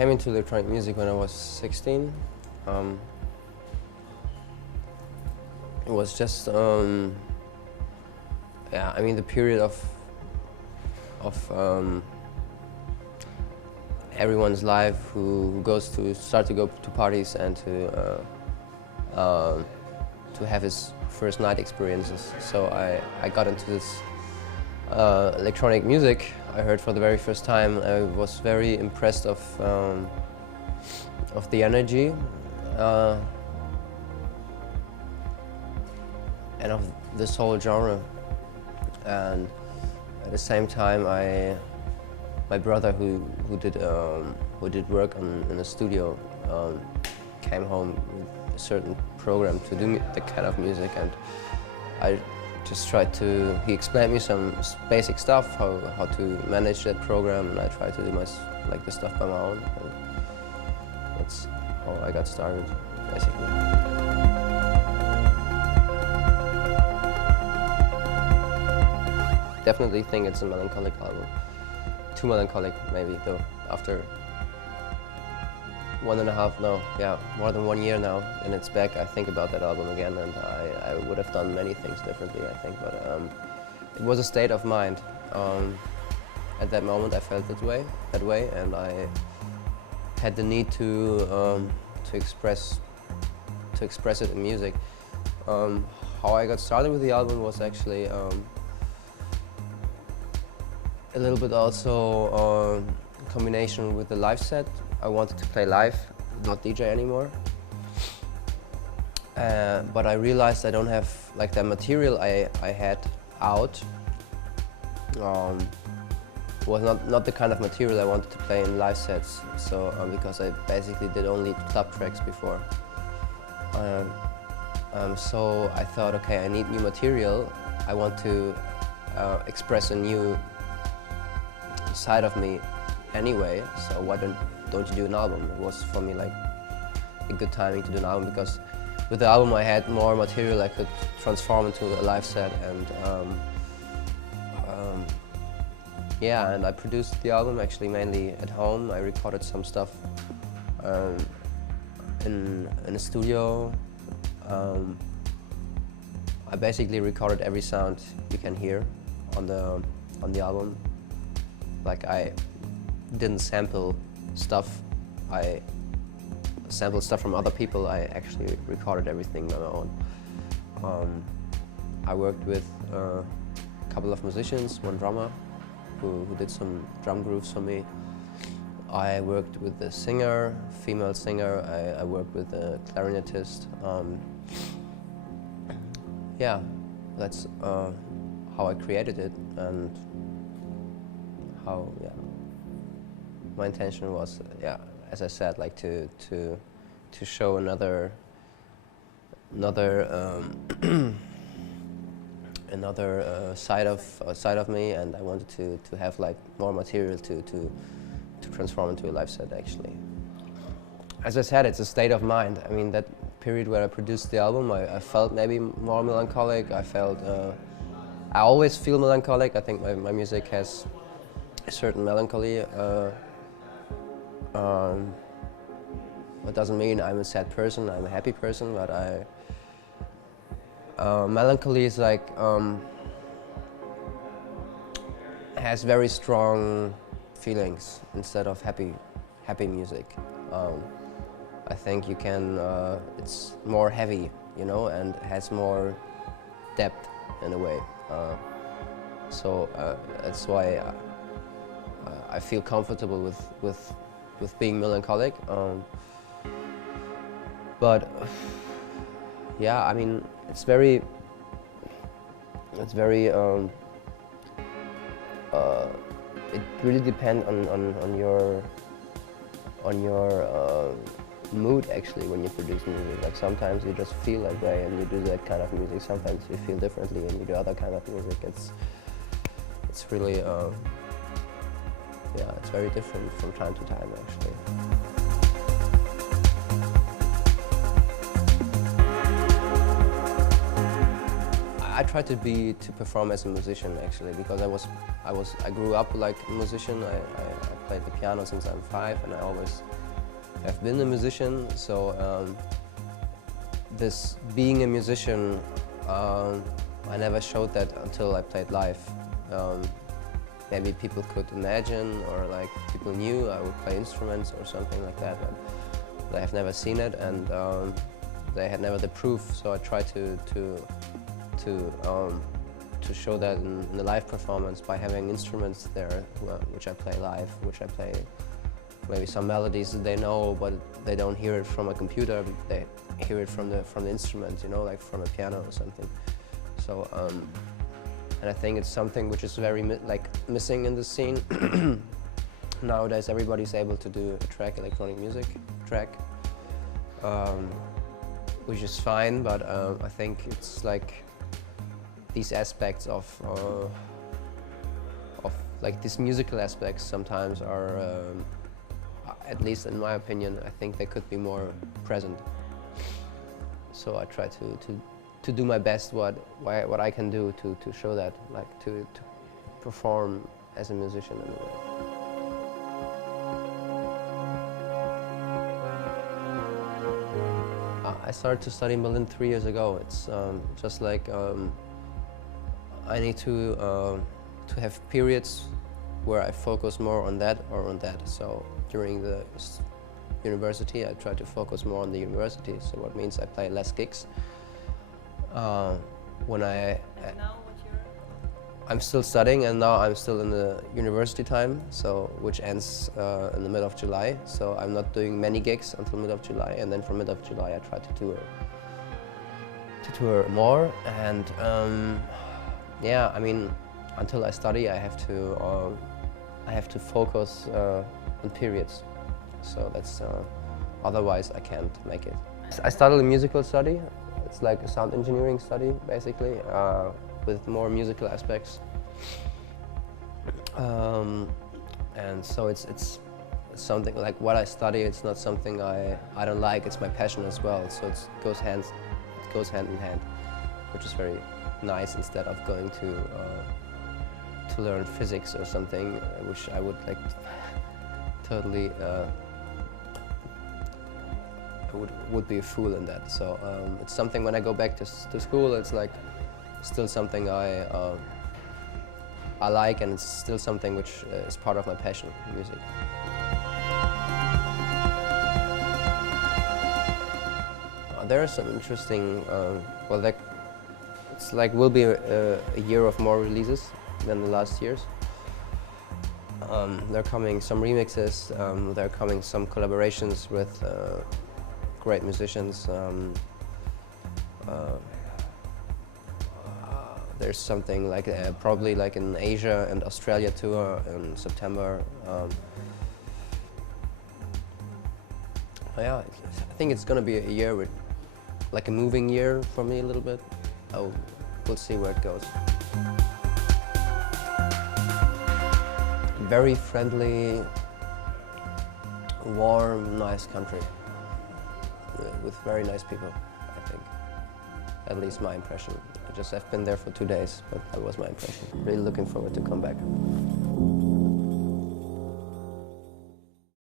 came into electronic music when I was 16. It was just, yeah, I mean the period of everyone's life who start to go to parties and to have his first night experiences. So I got into this electronic music. I heard for the very first time. I was very impressed of the energy and of this whole genre. And at the same time, my brother, who did work in a studio, came home with a certain program to do the kind of music, and I just tried to. He explained me some basic stuff, how to manage that program, and I tried to do the stuff by my own. And that's how I got started, basically. Definitely think it's a melancholic album. Too melancholic, maybe, though. After more than 1 year now, and it's back, I think about that album again, and I would have done many things differently, I think, but it was a state of mind. At that moment, I felt that way, and I had the need to express it in music. How I got started with the album was actually a little bit also in combination with the live set. I wanted to play live, not DJ anymore. But I realized I don't have the material I had out. Was not the kind of material I wanted to play in live sets. So because I basically did only club tracks before. So I thought, okay, I need new material. I want to express a new side of me anyway, so why don't you do an album? It was for me a good timing to do an album, because with the album I had more material I could transform into a live set, and yeah, and I produced the album actually mainly at home. I recorded some stuff in a studio. I basically recorded every sound you can hear on the album. I didn't sample stuff. I sampled stuff from other people. I actually recorded everything on my own. I worked with a couple of musicians, one drummer who did some drum grooves for me. I worked with a singer, female singer. I worked with a clarinetist. Yeah, that's how I created it, and how, yeah. My intention was, yeah, as I said, to show another side of me, and I wanted to have more material to transform into a live set, actually. As I said, it's a state of mind. I mean, that period where I produced the album, I felt maybe more melancholic. I always feel melancholic. I think my music has a certain melancholy. It doesn't mean I'm a sad person, I'm a happy person, but melancholy is has very strong feelings instead of happy music. I think you can, it's more heavy, and has more depth in a way. So that's why I feel comfortable with being melancholic. But yeah, I mean, it really depends on your mood, actually, when you produce music. Sometimes you just feel that way and you do that kind of music. Sometimes you feel differently and you do other kind of music. It's really yeah, it's very different from time to time, actually. I try to perform as a musician actually, because I grew up like a musician. I played the piano since I'm 5, and I always have been a musician. So this being a musician, I never showed that until I played live. Maybe people could imagine, or like people knew I would play instruments or something like that, but they have never seen it, and they had never the proof. So I tried to show that in the live performance by having instruments there, which I play live, which I play maybe some melodies that they know, but they don't hear it from a computer. They hear it from the instrument, you know, like from a piano or something. So, and I think it's something which is very missing in the scene. Nowadays, everybody's able to do a electronic music track, which is fine. But I think it's like these aspects of like these musical aspects sometimes are, at least in my opinion, I think they could be more present. So I try to do my best what I can do to show that, like to perform as a musician in a way. I started to study Berlin 3 years ago. It's just like I need to have periods where I focus more on that or on that. So during the university, I try to focus more on the university. So what means I play less gigs. When I'm still studying, and now I'm still in the university time, so which ends in the middle of July. So I'm not doing many gigs until mid of July, and then from mid of July I try to tour more. And yeah, I mean, until I study, I have to focus on periods. So that's otherwise I can't make it. I studied a musical study. It's like a sound engineering study, basically, with more musical aspects. And so it's something like what I study. It's not something I don't like. It's my passion as well. So it goes hand in hand, which is very nice. Instead of going to learn physics or something, which I would like totally. I would be a fool in that. So it's something when I go back to school, it's like still something I like, and it's still something which is part of my passion, music. There are some interesting, well, like it's like will be a year of more releases than the last years. There are coming some remixes. There are coming some collaborations with great musicians. There's something like probably like in Asia and Australia tour in September. Yeah, I think it's gonna be a year with like a moving year for me a little bit. We'll see where it goes. Very friendly, warm, nice country. With very nice people, I think. At least my impression. I've been there for 2 days, but that was my impression. Really looking forward to come back.